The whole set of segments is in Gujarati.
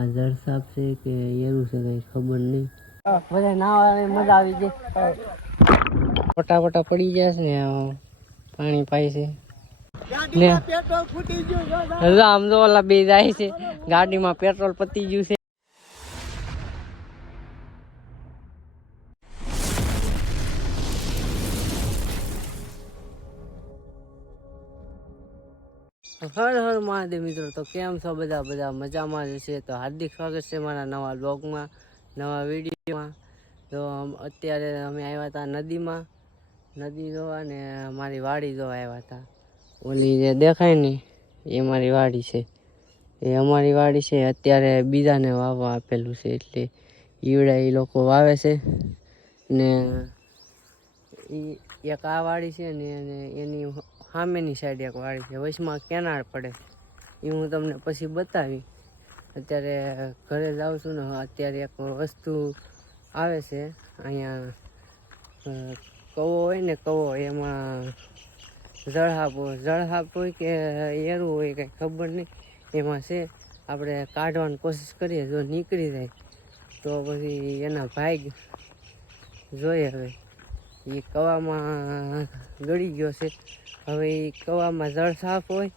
આ જળ સાપ છે કે એરું છે કઈ ખબર નહીં. બધા નાવાની મજા આવી જાય. ફટાફટા પડી જાય છે ને પાણી પાય છે ને આમ તો ઓલા બે જાય છે ગાડીમાં પેટ્રોલ પતી ગયું છે. હર હર મહાદેવ મિત્રો, તો કેમ છો બધા મજામાં જ છે. તો હાર્દિક સ્વાગત છે મારા નવા બ્લોગમાં, નવા વિડીયોમાં. તો અત્યારે અમે આવ્યા હતા નદી જોવા ને મારી વાડી જોવા આવ્યા હતા. ઓલી જે દેખાય ને એ મારી વાડી છે, એ અમારી વાડી છે. અત્યારે બીજાને વાવવા આપેલું છે એટલે ઈવડા એ લોકો વાવે છે ને એક આ વાડી છે ને એની સામેની સાઈડ એક વાડી છે, વચમાં કેનાળ પડે એ હું તમને પછી બતાવી. અત્યારે ઘરે જાઉં છું ને અત્યારે એક વસ્તુ આવે છે અહીંયા, કવો હોય ને કવો, એમાં જળહાપ હોય કે એરું હોય કંઈ ખબર નહીં, એમાં છે. આપણે કાઢવાની કોશિશ કરીએ, જો નીકળી જાય તો પછી એના ભાગ જોઈએ. હવે એ કવામાં ગળી ગયો છે. હવે એ કવામાં જળ સાફ હોય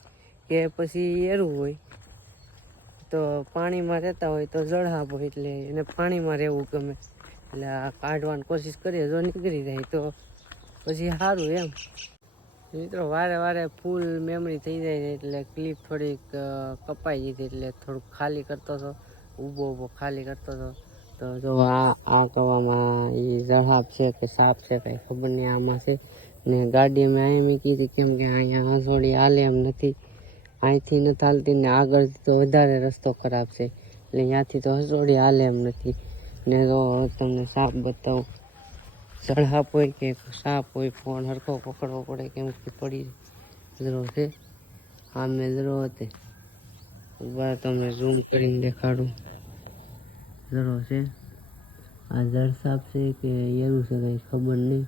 કે પછી એરું હોય, તો પાણીમાં રહેતા હોય તો જળ સાફ હોય એટલે એને પાણીમાં રહેવું ગમે. એટલે આ કાઢવાની કોશિશ કરીએ, જો નીકળી જાય તો પછી સારું એમ. મિત્રો વારે ફૂલ મેમરી થઈ જાય એટલે ક્લિપ થોડીક કપાઈ ગઈ એટલે થોડુંક ખાલી કરતો હતો, ઊભો ખાલી કરતો હતો. તો જો આ કવામાં એ જળહાપ છે કે સાપ છે કંઈ ખબર નહીં આમાં છે. ને ગાડી અમે અહીંયા મૂકી હતી કેમ કે અહીંયા હંસોડી હાલે એમ નથી, અહીંથી નથી હાલતી ને આગળથી તો વધારે રસ્તો ખરાબ છે એટલે ત્યાંથી તો હંસોડી હાલે એમ નથી. ને જો તમને સાપ બતાવું, જળહાપ હોય કે સાપ હોય ફોન હરખો પકડવો પડે કેમ કે પડી જરો છે. હા મેં જરો હતી તમને ઝૂમ કરીને દેખાડું. જરો છે આ જળ સાપ છે કે એરું છે કંઈ ખબર નહીં.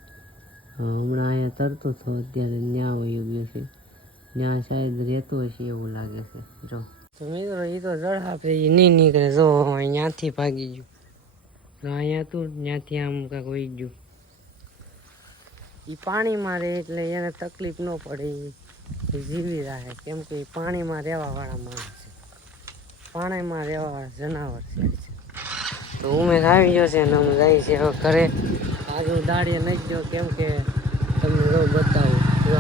હમણાં અહીંયા તરતો હતો, અત્યારે ન્યા વયો ગયો છે, ત્યાં શાયદ રહેતો હશે એવું લાગે છે. જો તો મિત્રો એ તો જળહાપ છે, એ નહીં નીકળે. જો અહીંયાથી ભાગી ગયું, અહીંયા તું ત્યાંથી આમ કાંઈક વહી ગયું. એ પાણીમાં રહે એટલે એને તકલીફ ન પડે, એ જીવી રહે કેમ કે એ પાણીમાં રહેવાવાળા માણસ છે, પાણીમાં રહેવાવાળા જનાવર છે. તો ઉમેશ આવી ગયો છે ને અમે જાય છે હવે ઘરે. આજુ દાડીએ નાખી દો કેમ કે તમને જો બતાવું. જો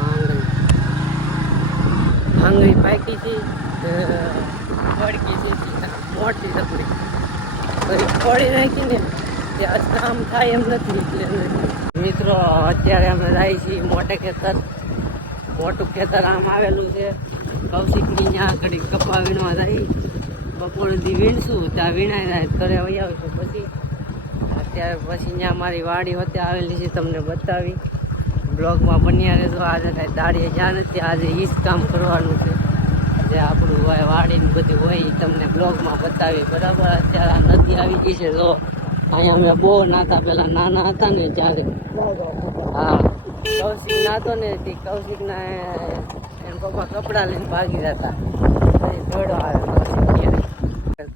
આંગળી પાકી હતી, વળકી છે મોટી તકડી પછી ફોડી નાખીને ત્યાં કામ થાય એમ નથી એટલે. મિત્રો અત્યારે અમે જાય છીએ મોટું ખેતર આમ આવેલું છે કૌશિકની. ત્યાં આગળ કપા વીણવા જાય, બપોરથી વીણશું, ત્યાં વીણાઈ જાય ઘરે વહી આવીશું. પછી અત્યારે ત્યાં મારી વાડી હોતે આવેલી છે, તમને બતાવી. બ્લોગમાં બન્યા રહેજો. આજે કાંઈ દાડીએ જ્યાં નથી, આજે ઈ જ કામ કરવાનું છે. જે આપણું વાડીને બધું હોય એ તમને બ્લોગમાં બતાવી. બરાબર અત્યારે આ નદી આવી ગઈ છે. જો અહીંયા અમે બહુ નાતા, પેલા નાના હતા ને ત્યારે. હા કૌશિક નાતો ને તે કૌશિકના એના પપ્પા કપડાં લઈને ભાગી જતા, દોડો આવે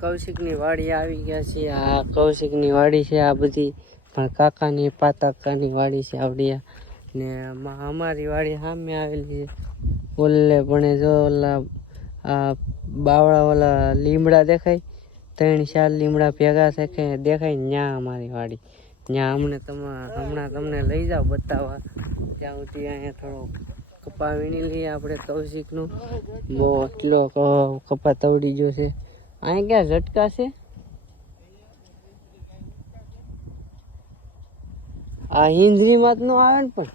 કૌશિકની વાડી આવી ગયા છે. આ કૌશિકની વાડી છે આ બધી, પણ કાકાની પાતાકાની વાડી છે આવડિયા ને અમારી વાડી સામે આવેલી છે. ઓલે પણ જો ઓલા આ બાવળા ઓલા લીમડા દેખાય, 3-4 લીમડા ભેગા છે કે દેખાય ન્યા અમારી વાડી. ત્યાં હમણાં તમને લઈ જાઓ બતાવવા. ત્યાં સુધી અહીંયા થોડો કપા વીણી લઈએ આપણે કૌશિકનું. બહુ એટલો કપા તવડી ગયો છે. અહીંયા ક્યાં ઝટકા છે? આ હિંજરીમાં જ ન આવે ને, પણ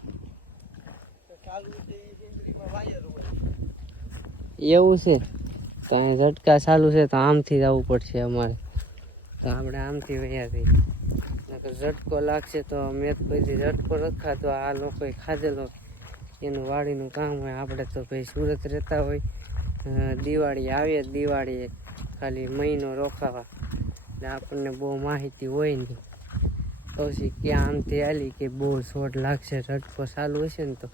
એવું છે તો અહીંયા ઝટકા ચાલુ છે તો આમથી જવું પડશે અમારે. તો આપણે આમથી વયા જઈએ, ઝટકો લાગશે તો મેં પછી ઝટકો રખાતો આ લોકોએ ખાધેલો. એનું વાડીનું કામ હોય. આપણે તો ભાઈ સુરત રહેતા હોય, દિવાળી આવે દિવાળીએ ખાલી મહિનો રોકાવા એટલે આપણને બહુ માહિતી હોય નહીં. પછી ક્યાં આમથી હાલી કે બહુ શોટ લાગશે, ઝટકો ચાલુ હશે ને તો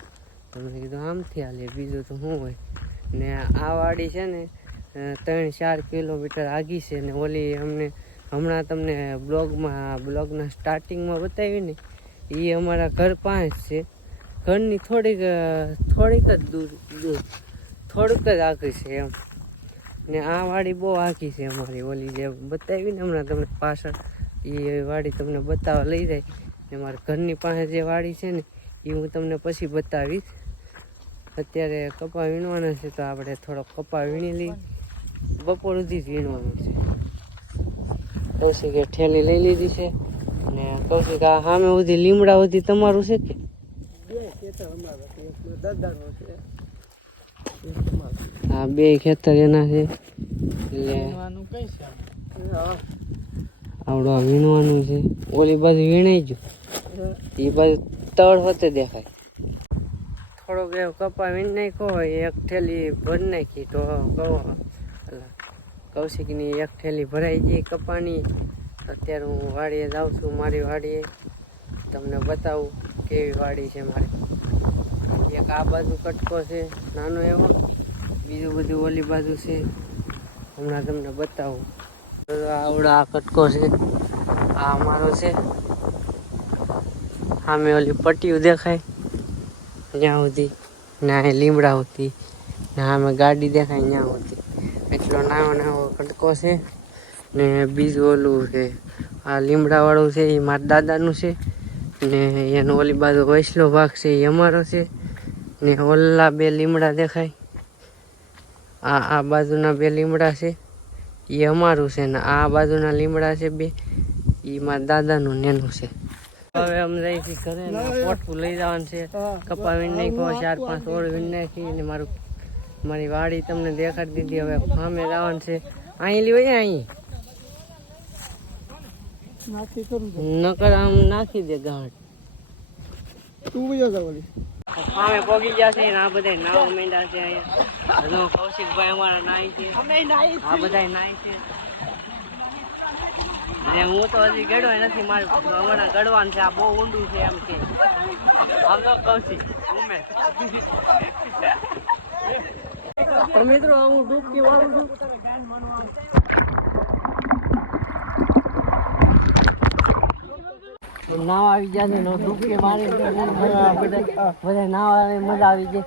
મેં કીધું આમથી હાલીએ, બીજું તો શું હોય. ને આ વાડી છે ને 3-4 કિલોમીટર આગી છે. ને ઓલી અમને હમણાં તમને બ્લોગના સ્ટાર્ટિંગમાં બતાવી ને એ અમારા ઘર પાસે છે. ઘરની થોડીક જ દૂર થોડુંક જ આગળ છે એમ. ને આ વાડી બહુ આખી છે અમારી, ઓલી જે બતાવી ને હમણાં તમને પાછળ એ વાડી તમને બતાવવા લઈ જાય. ને મારા ઘરની પાસે જે વાડી છે ને એ હું તમને પછી બતાવીશ. અત્યારે કપા વીણવાના છે તો આપણે થોડોક કપા વીણી લઈ, બપોર સુધી જ વીણવાનું છે. કૌશિકે ઠેલી લઈ લીધી છે. ને કૌશિક આ સામે સુધી લીમડા સુધી તમારું છે કે? હા, 2 ખેતર એના છે. એટલે આવડો વીણવાનું છે. ઓલી બાજુ વીણાઈ ગયું, એ બાજુ તળ હોતે દેખાય. થોડોક એવો કપા વીણ નાખ્યો હોય, એક ઠેલી ભરી નાખી તો કૌશિકની એક ઠેલી ભરાઈ ગઈ કપાની. અત્યારે હું વાડીએ જાઉં છું, મારી વાડીએ તમને બતાવું કેવી વાડી છે મારી. એક આ બાજુ કટકો છે નાનો એવો, બીજું બધું ઓલી બાજુ છે. હમણાં તમને બતાવું. આવડો આ કટકો છે, આ અમારો છે. સામે ઓલી પટ્ટીઓ દેખાય ત્યાં સુધી, ના લીમડા હોતી, ને સામે ગાડી દેખાય ત્યાં હોતી. એટલો નાનો કટકો છે. ને બીજું ઓલું છે આ લીમડા વાળું છે એ મારા દાદાનું છે. ને એનો ઓલી બાજુ વૈસલો ભાગ છે એ અમારો છે. ને ઓલા 2 લીમડા દેખાય, આ બાજુના 2 લીમડા છે એ અમારું છે. ને આ બાજુના લીમડા છે 2 એ મારા દાદાનું નેનું છે. હવે અમે જઈ છીએ ઘરે, પોટકું લઈ જવાનું છે. કપા વીણ નાખ્યો, 4-5 ઓળ વીણ નાખી. ને મારી વાડી તમને દેખાડી દીધી. હવે સામે જવાનું છે. અહીં લેવાય ને, અહીં નકર આમ નાખી દે ગાંઠ. સામે પોગી ગયા છે. આ બધા નાવ માંડ્યા છે અહીંયા. કૌશિકભાઈ અમારા નાઈ છે, આ બધા નાઈ છે. ને હું તો હજી ગળ્યો નથી, મારે હમણાં ગળવાનું છે. આ બહુ ઊંડું છે એમ કે. આવજો કૌશિક, તો મિત્રો હું ડૂબકી વાળું છું. નાવ આવી ગયા છે, ડૂબકી મારી બધા નાવ આવે, મજા આવી જાય.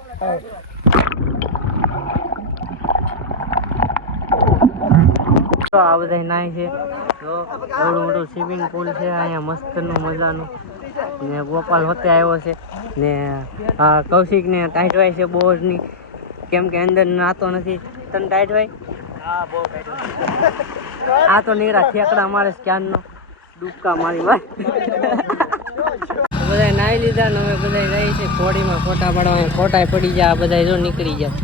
આ બધા નાય છે. તો મોટું સ્વિમિંગ પુલ છે અહીંયા, મસ્તનું મજાનું. ને ગોપાલ હોતે આવ્યો છે. ને આ કૌશિક ને ટાઈટ વાય છે બહુ જ ની, કેમ કે અંદર નાતો નથી. તને ટાઈટ વાય? હા, બહુ ટાઈટ. આ તો નીકળા ઠેકડા મારે ક્યારનો ડૂબકા મારી વાત. બધા નાઈ લીધા ને હવે બધા રહી છે ઘોડીમાં ફોટા પાડવા. ફોટા પડી ગયા, બધા જો નીકળી ગયા.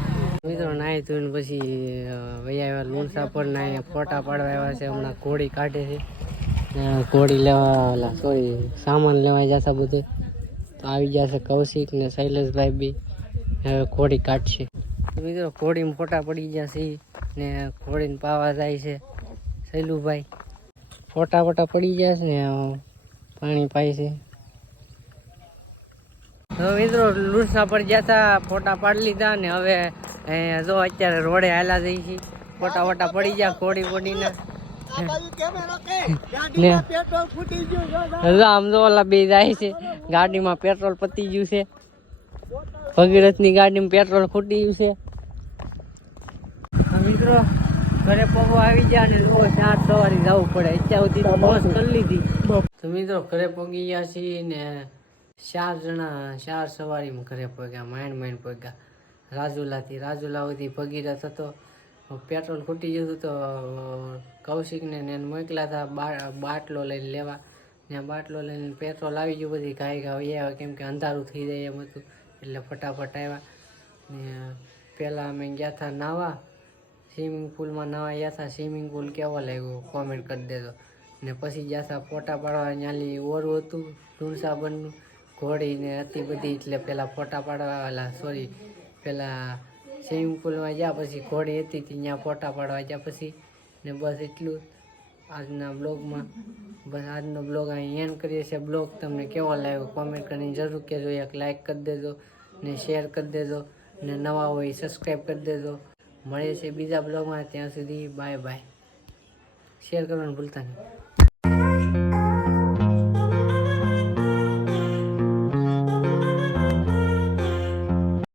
મિત્રો નાહી ધોઈને પછી વૈયા લુણસા પર ના અહીંયા ફોટા પાડવા આવ્યા છે. હમણાં ઘોડી કાઢે છે, ઘોડી લેવા સામાન લેવા જતા બધે. તો આવી જશે કૌશિક ને શૈલેષભાઈ બી હવે ઘોડી કાઢશે. મિત્રો ઘોડીમાં ફોટા પડી ગયા છે ને ઘોડીને પાવા જાય છે શૈલુભાઈ. ફોટા પડી ગયા છે ને પાણી પાય છે. તો મિત્રો લુણસા પર ગયા હતા, ફોટા પાડી લીધા ને હવે જો અત્યારે રોડે હાલા જઈ છે. ફોટા પડી ગયા ઘોડીના. આમ જો ઓલા 2 જાય છે, ગાડીમાં પેટ્રોલ પતી ગયું છે. ભગીરથની ગાડીમાં પેટ્રોલ ખૂટી ગયું છે. મિત્રો ઘરે પગવા આવી ગયા ને 4 સવારી જવું પડે. અત્યાર સુધી મોજ કરી લીધી. તો મિત્રો ઘરે પગી ગયા છીએ ને 4 જણા 4 સવારીમાં ઘરે પગ્યા, માંડ પગ્યા. રાજુલા સુધી ભગીરથ હતો. પેટ્રોલ ખૂટી ગયું હતું તો કૌશિકને એને મોકલ્યા હતા બાટલો લઈને લેવા. ત્યાં બાટલો લઈને પેટ્રોલ આવી ગયું, બધી ઘાઈ આવ્યા કેમ કે અંધારું થઈ જાય એમ હતું. એટલે ફટાફટ આવ્યા. ને પહેલાં અમે ગયા હતા નાવા, સ્વિમિંગ પુલમાં નાવા ગયા હતા. સ્વિમિંગ પુલ કેવો લાગ્યો કોમેન્ટ કરી દેજો. ને પછી ગયા હતા ફોટા પાડવા. ત્યાંલી ઓરું હતું લુણસાબરનું, ઘોડીને હતી બધી. એટલે પહેલાં ફોટા પાડવા પહેલાં સ્વિમિંગ પુલમાં ગયા, પછી ઘોડી હતી ત્યાં ફોટા પાડવા ગયા પછી. ને બસ એટલું આજના બ્લોગમાં. બસ આજનો બ્લોગ અહીં એન્ડ કરીએ છીએ. બ્લોગ તમને કેવો લાગ્યો કોમેન્ટ કરીને જરૂર કહેજો. એક લાઇક કરી દેજો ને શેર કરી દેજો, ને નવા હોય સબસ્ક્રાઈબ કરી દેજો. મળે છે બીજા બ્લોગમાં. ત્યાં સુધી બાય બાય. શેર કરવાનું ભૂલતા નહીં.